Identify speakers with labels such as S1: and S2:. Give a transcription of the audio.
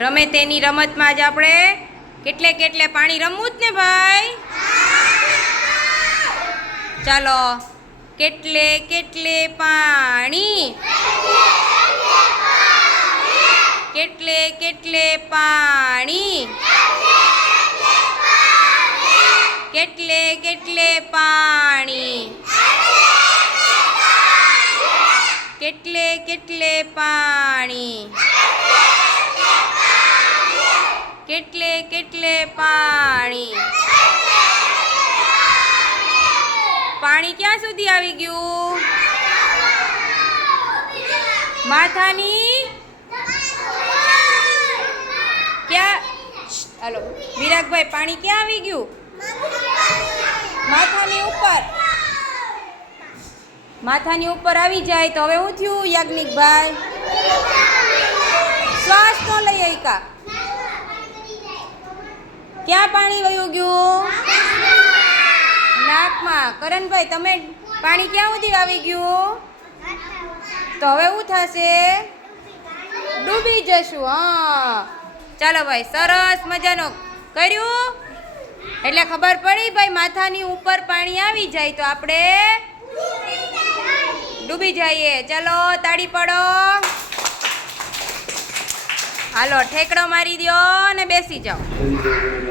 S1: રમે તેની રમતમાં જ આપણે કેટલે કેટલે પાણી રમવું જ ને ભાઈ? ચાલો, કેટલે કેટલે પાણી? કેટલે કેટલે પાણી? કેટલે કેટલે પાણી? કેટલે કેટલે પાણી? કેટલે કેટલે પાણી? પાણી ક્યાં સુધી આવી ગયું? માથાની? ક્યાં? હલો. વિરાગભાઈ, પાણી ક્યાં આવી ગયું? માથાની ઉપર. માથાની ઉપર આવી જાય તો હવે હું થયું, યાજ્ઞિકભાઈ? ક્યાં પાણી વયું ગયું? નાકમાં. કરણભાઈ, તમે પાણી ક્યાં સુધી આવી ગયું? તો હવે શું થશે? ડૂબી જશું, હા. ચાલો ભાઈ, સરસ મજાનો. કર્યું? એટલે ખબર પડી ભાઈ, માથાની ઉપર પાણી આવી જાય તો આપણે ડૂબી જઈએ. ચલો, તાળી પડો. હાલો ઠેકડો મારી દ્યો ને બેસી જાઓ.